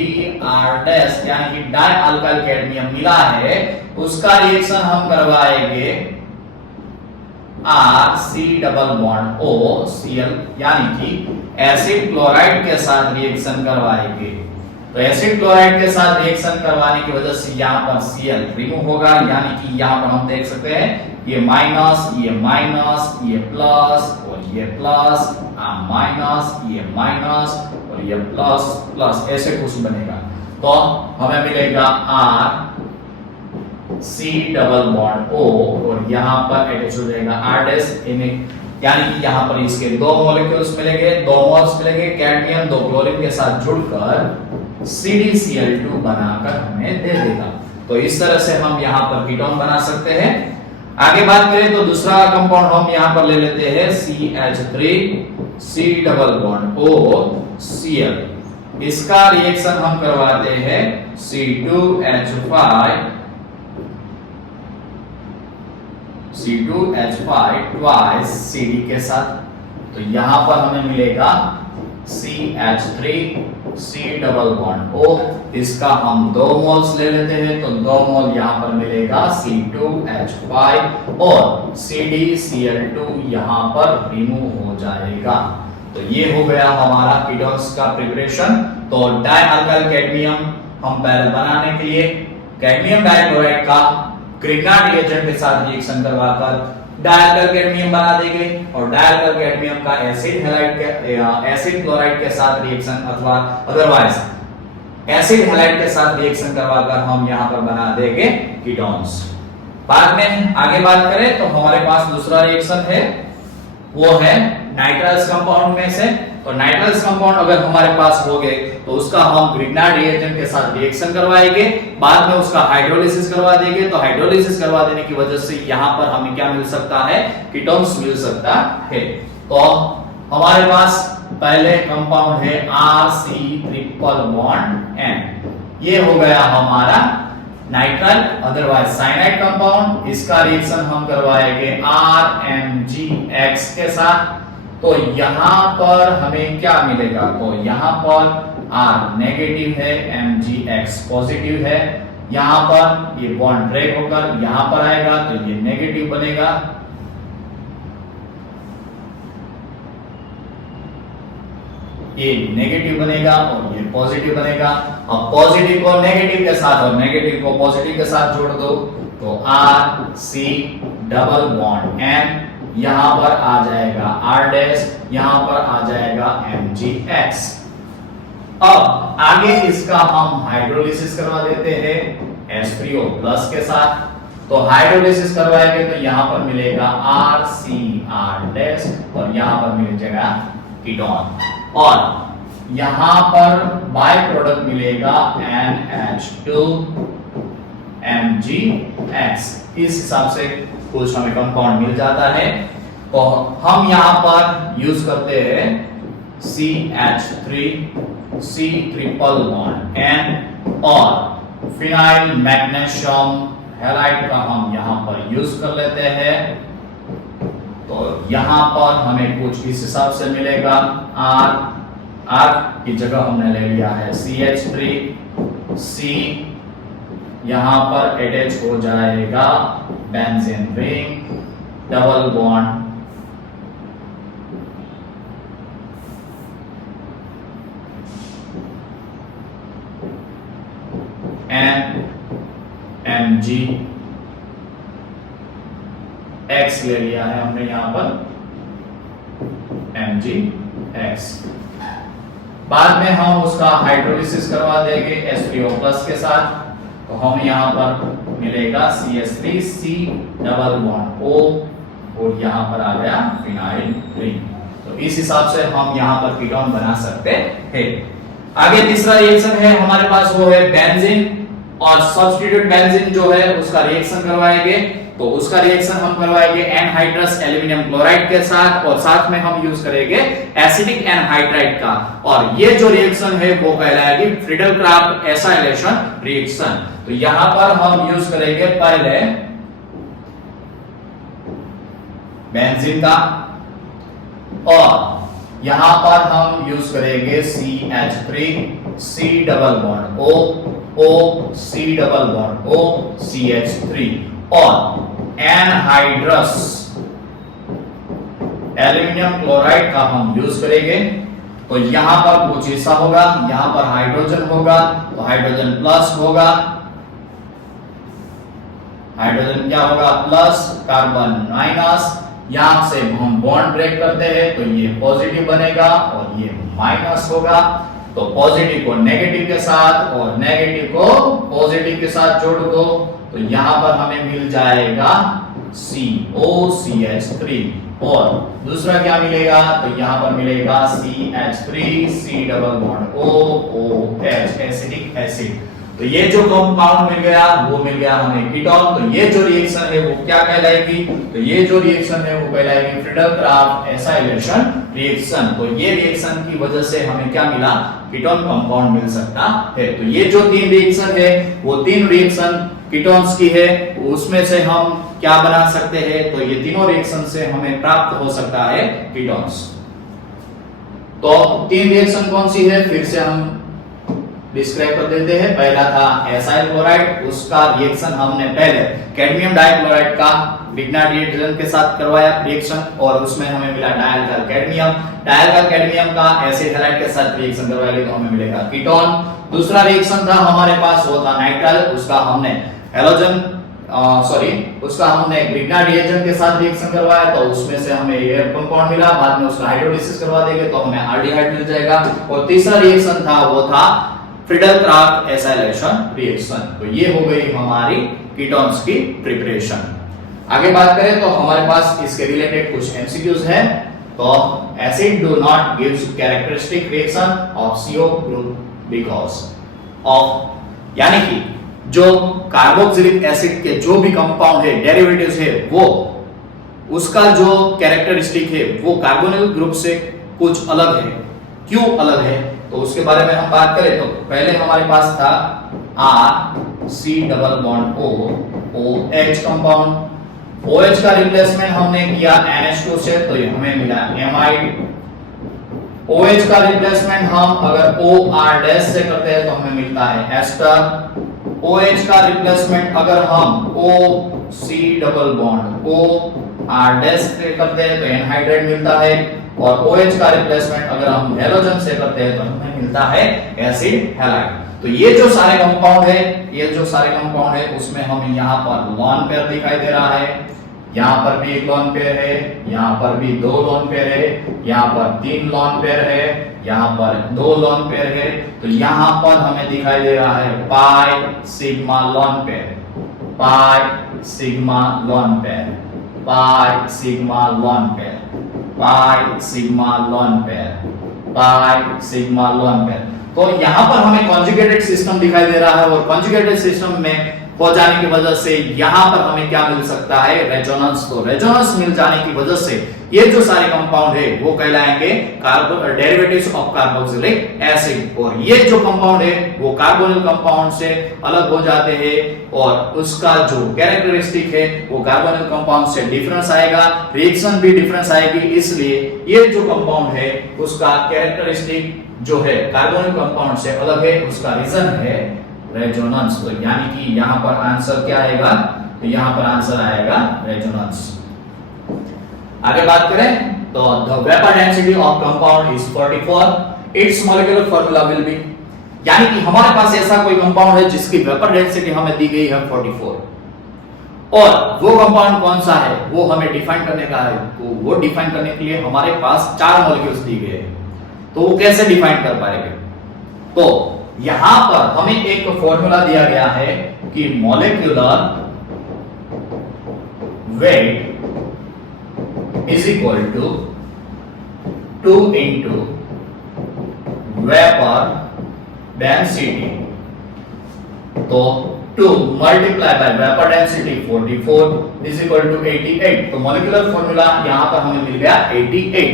यानी कि डाई अल्काइल कैडमियम मिला है, उसका रिएक्शन हम करवाएंगे RC≡OCl, यानी कि एसिड क्लोराइड के साथ रिएक्शन करवाएंगे। तो एसिड क्लोराइड के साथ रिएक्शन करवाने की वजह से यहां पर Cl रिमूव होगा, यानी कि यहां पर हम देख सकते हैं ये माइनस, ये प्लस और ये प्लस, माइनस, ये माइनस और ये प्लस प्लस, ऐसे कुछ बनेगा। तो हमें मिलेगा RC≡O और यहां पर अटैच हो जाएगा R', यानी कि यहां पर इसके 2 मॉलिक्यूल्स मिलेंगे, 2 मोल्स मिलेंगे, कैडमियम 2 क्लोरीन के साथ जुड़कर CdCl2 बनाकर हमें दे देगा। तो इस तरह से हम यहां पर कीटोन बना सकते हैं। आगे बात करें तो दूसरा कंपाउंड हम यहां पर ले लेते हैं CH3C≡OCl। इसका रिएक्शन हम करवाते हैं C2H5 ट्वाइस CD के साथ। तो यहां पर हमें मिलेगा CH3C≡O, इसका हम 2 मोल्स ले लेते हैं, तो 2 मोल यहां पर मिलेगा C2H5 और CdCl2 यहां पर रिमूव हो जाएगा। तो ये हो गया हमारा कीटोन्स का प्रिपरेशन। तो डाई अल्काइल कैडमियम हम पहले बनाने के लिए कैडमियम डाइक्लोराइड का ग्रिग्नार्ड रिएजेंट के साथ रिएक्शन करवाकर डाई अल्काइल कैडमियम बना देंगे, और डाई अल्काइल कैडमियम का एसिड क्लोराइड के साथ रिएक्शन अथवा अदरवाइज एसिड हैलाइड के साथ रिएक्शन करवाकर हम यहां पर बना देंगे कीटोन्स। बाद में आगे बात करें तो हमारे पास दूसरा रिएक्शन है, वो है नाइट्रस कंपाउंड में से। तो नाइट्रस कंपाउंड अगर हमारे पास हो गए तो उसका हम ग्रिग्नार्ड रिएजेंट के साथ रिएक्शन करवाएंगे, बाद में उसका हाइड्रोलिसिस करवा देंगे। तो हाइड्रोलिसिस करवा देने की वजह से यहां पर हमें क्या मिल सकता है, कीटोन्स मिल सकता है। तो हमारे पास पहले कंपाउंड है RC≡N, ये हो गया हमारा नाइट्राइल अदरवाइज साइनाइड कंपाउंड। इसका रिएक्शन हम करवाएंगे RMgX के साथ। तो यहां पर हमें क्या मिलेगा, तो यहां पर R नेगेटिव है, MgX पॉजिटिव है। यहां पर ये बॉन्ड ब्रेक होकर यहां पर आएगा तो ये नेगेटिव बनेगा, ये नेगेटिव बनेगा और ये पॉजिटिव बनेगा। अब पॉजिटिव को नेगेटिव के साथ और नेगेटिव को पॉजिटिव के साथ जोड़ दो तो RC≡N, यहां पर आ जाएगा R', यहां पर आ जाएगा MgX। अब आगे इसका हम हाइड्रोलिसिस करवा देते हैं H3O+ के साथ। तो हाइड्रोलिसिस करवाएंगे तो यहां पर मिलेगा RCR' और यहां पर मिल जाएगा कीटोन, और यहां पर बाय प्रोडक्ट मिलेगा NH2MgX। इस हिसाब से कुछ हमें कंपाउंड मिल जाता है। तो हम यहां पर यूज करते हैं CH3C≡N और फिनाइल मैग्नीशियम हैलाइड का हम यहां पर यूज कर लेते हैं। तो यहां पर हमें कुछ इस हिसाब से मिलेगा, R की जगह हमने ले लिया है CH3C, यहां पर अटैच हो जाएगा benzene ring, double bond MgX ले लिया है हमने यहां पर MgX। बाद में हम उसका हाइड्रोलिसिस करवा देंगे H3O+ के साथ। तो हम यहां पर मिलेगा CH3 C double bond O और यहां पर आ गया फिनाइल रिंग। तो इस हिसाब से हम यहां पर कीटोन बना सकते हैं। आगे तीसरा रिएक्शन है हमारे पास, वो है बेंजीन और सब्स्टिट्यूट बेंजीन जो है उसका रिएक्शन करवाएंगे। तो उसका रिएक्शन हम करवाएंगे एनहाइड्रस एल्यूमिनियम क्लोराइड के साथ और साथ में हम यूज करेंगे एसिडिक एनहाइड्राइड का। और ये जो रिएक्शन है वो कहलाएगी फ्रीडल क्राफ्ट एसाइलेशन रिएक्शन। तो यहां पर हम यूज करेंगे पहले बेंजीन का और यहां पर हम यूज करेंगे CH3 C double bond O C double bond O CH3 और एनहाइड्रस एल्यूमिनियम क्लोराइड का हम यूज करेंगे। तो यहां पर कुछ ऐसा होगा, यहां पर हाइड्रोजन होगा तो हाइड्रोजन प्लस होगा, हाइड्रोजन क्या होगा प्लस, कार्बन माइनस, यहां से हम बॉन्ड ब्रेक करते हैं तो ये पॉजिटिव बनेगा और ये माइनस होगा। तो पॉजिटिव को नेगेटिव के साथ और नेगेटिव को पॉजिटिव के साथ जोड़ दो तो यहां पर हमें मिल जाएगा COCH3 और दूसरा क्या मिलेगा, तो यहां पर मिलेगा CH3 C double bond OOH acidic acid. तो ये जो कंपाउंड मिल गया वो मिल गया हमें कीटोन। तो ये जो रिएक्शन है वो क्या कहलाएगी, तो ये जो रिएक्शन है वो कहलाएगी फ्रीडल क्राफ्ट एसाइलेशन रिएक्शन। तो ये रिएक्शन की वजह से हमें क्या मिला, कीटोन कंपाउंड मिल सकता है। तो ये जो तीन रिएक्शन है वो तीन रिएक्शन कीटोन्स की है, उसमें से हम क्या बना सकते हैं, तो ये तीनों रिएक्शन से हमें प्राप्त हो सकता है कीटोन्स। तो तीन रिएक्शन कौन सी है फिर से हम डिस्क्राइब कर देते हैं। पहला था एसाइल क्लोराइड, उसका रिएक्शन हमने पहले कैडमियम डाइक्लोराइड का लिग्नाइट रिएक्शन के साथ करवाया रिएक्शन और उसमें हमें मिला डायल्कल कैडमियम। डायल्कल कैडमियम का एसिड हैलाइड के साथ रिएक्शन करवाएंगे तो हमें मिलेगा कीटोन। दूसरा रिएक्शन था हमारे पास वो था नाइट्राइल, उसका हमने हैलोजन उसका हमने लिग्नाइट रिएक्शन के साथ रिएक्शन करवाया तो उसमें से हमें ये कंपाउंड मिला। बाद में उसका हाइड्रोलिसिस करवा देंगे तो हमें आल्डिहाइड मिल जाएगा। और तीसरा रिएक्शन था वो था फ्रीडल क्राफ्ट एसाइलेशन रिएक्शन। तो ये हो गई हमारी कीटोन्स की प्रिपरेशन। आगे बात करें तो हमारे पास इसके रिलेटेड कुछ एमसीक्यूज है। तो acid do not gives characteristic reaction of CO group because of, यानी कि जो कार्बोक्सिलिक एसिड के जो भी कंपाउंड है डेरिवेटिव्स है वो उसका जो कैरेक्टरिस्टिक है वो कार्बोनिल ग्रुप से कुछ अलग है। क्यों अलग है तो उसके बारे में हम बात करें तो पहले हमारे पास था R C double bond O OH compound. OH का रिप्लेसमेंट हमने किया NH2 से तो ये हमें मिला एमाइड। OH का रिप्लेसमेंट हम अगर OR- से करते हैं तो हमें मिलता है एस्टर। OH का रिप्लेसमेंट अगर हम OC डबल बॉन्ड OR- से करते हैं तो एनहाइड्राइड मिलता है। और OH का रिप्लेसमेंट अगर हम हैलोजन से करते हैं तो हमें मिलता है एसिड हैलाइड। तो ये जो सारे कंपाउंड है, ये जो सारे कंपाउंड है उसमें हमें यहाँ पर लोन पेयर दिखाई दे रहा है, यहाँ पर भी एक लोन पेयर है, यहाँ पर भी दो लोन पेयर है, यहाँ पर तीन लोन पेयर है, यहाँ पर दो लोन पेयर है। तो यहाँ पर हमें दिखाई दे रहा है pi sigma lone pair, pi sigma lone pair, pi sigma lone pair, pi sigma lone pair, pi sigma lone pair. तो यहां पर हमें कॉन्जुगेटेड सिस्टम दिखाई दे रहा है और कॉन्जुगेटेड सिस्टम में हो जाने की वजह से यहां पर हमें क्या मिल सकता है, रेजोनेंस। तो रेजोनेंस मिल जाने की वजह से ये जो सारे कंपाउंड है वो कहलाएंगे डेरिवेटिव्स ऑफ कार्बोक्सिलिक एसिड। और ये जो कंपाउंड है वो कार्बोनिल कंपाउंड से अलग हो जाते हैं और उसका जो कैरेक्टरिस्टिक है वो कार्बोनिल कंपाउंड से डिफरेंस आएगा, रिएक्शन भी डिफरेंस आएगी। इसलिए ये जो कंपाउंड है उसका कैरेक्टरिस्टिक जो है कार्बोनिल कंपाउंड से अलग है, उसका रीजन है रेजोनेंस। तो यानी कि यहां पर आंसर क्या आएगा, तो यहां पर आंसर आएगा रेजोनेंस। आगे बात करें तो the vapour density of compound is 44, it's molecular formula will be, यानी कि हमारे पास ऐसा कोई कंपाउंड है जिसकी वेपर डेंसिटी हमें दी गई है 44 और वो कंपाउंड कौन सा है वो हमें डिफाइन करने का है। तो वो डिफाइन करने के लिए हमारे पास 4 मॉलिक्यूल्स दी गए हैं। तो वो कैसे डिफाइन कर पाएंगे, तो यहां पर हमें एक फॉर्मूला दिया गया है कि molecular weight is equal to 2 into vapour density. तो 2 multiply by vapour density 44 is equal to 88। तो मॉलिक्यूलर फॉर्मूला यहां पर हमें मिल गया 88।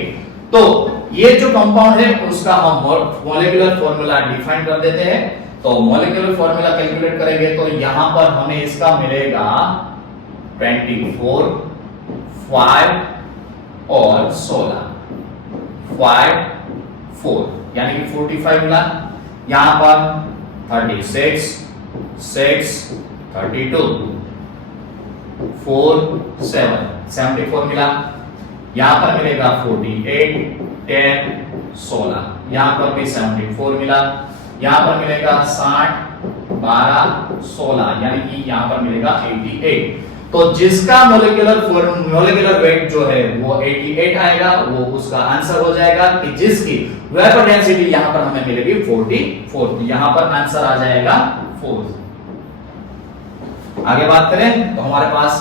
तो ये जो कंपाउंड है उसका हम मॉलिक्यूलर फॉर्मूला डिफाइन कर देते हैं। तो मॉलिक्यूलर फॉर्मूला कैलकुलेट करेंगे तो यहां पर हमें इसका मिलेगा 24, 5 और 16, 5, 4 यानी कि 45 मिला। यहां पर 36, 6, 32, 4, 7, 74 मिला। यहां पर मिलेगा 48, 10, 16, यहां पर भी 74 मिला। यहां पर मिलेगा 60, 12, 16 यानी कि यहां पर मिलेगा 88। तो जिसका मॉलिक्यूलर वेट जो है वो 88 आएगा, वो उसका आंसर हो जाएगा कि जिसकी वेपर डेंसिटी यहां पर हमें मिलेगी 44। तो यहां पर आंसर आ जाएगा 4। आगे बात करें तो हमारे पास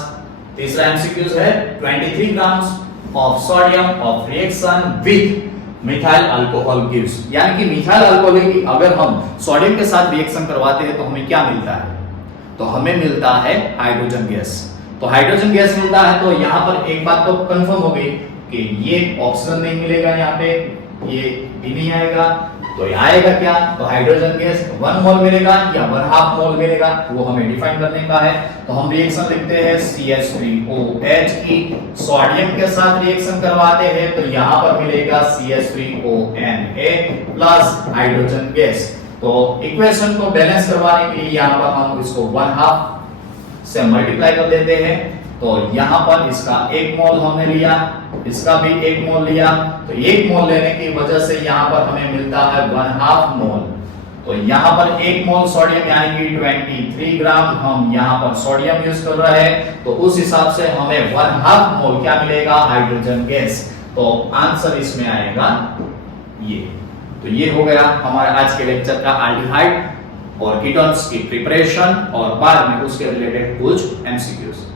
तीसरा एमसीक्यूज है 23 grams of sodium of reaction with methyl alcohol gives, यानी कि मिथाइल अल्कोहल की अगर हम सोडियम के साथ रिएक्शन करवाते हैं तो हमें क्या मिलता है? तो हमें मिलता है हाइड्रोजन गैस। तो हाइड्रोजन गैस मिलता है तो यहां पर एक बात तो कंफर्म हो गई कि ये ऑक्सीजन नहीं मिलेगा, यहां पे ये भी नहीं आएगा। तो ये आएगा क्या? तो हाइड्रोजन गैस 1 मोल मिलेगा या 1/2 मोल मिलेगा, वो हमें डिफाइन करने का है। तो हम रिएक्शन लिखते हैं CH3OH की सोडियम के साथ रिएक्शन करवाते हैं तो यहां पर मिलेगा CH3ONA प्लस हाइड्रोजन गैस। तो इक्वेशन को बैलेंस करवाने के लिए यहां पर हम इसको 1/2 से मल्टीप्लाई कर देते हैं। तो यहां पर इसका 1 मोल हमने लिया, इसका भी 1 मोल लिया। तो 1 मोल लेने की वजह से यहां पर हमें मिलता है 1/2 मोल। तो यहां पर 1 मोल सोडियम यानी कि 23 ग्राम हम यहां पर सोडियम यूज कर रहे हैं। तो उस हिसाब से हमें 1/2 मोल क्या मिलेगा? Hydrogen gas. तो आंसर इसमें आएगा ये। तो ये हो गया हमारे आज के लेक्चर का एल्डिहाइड और कीटोन्स की प्रिपरेशन और बाद में उसके रिलेटेड कुछ एमसीक्यूज।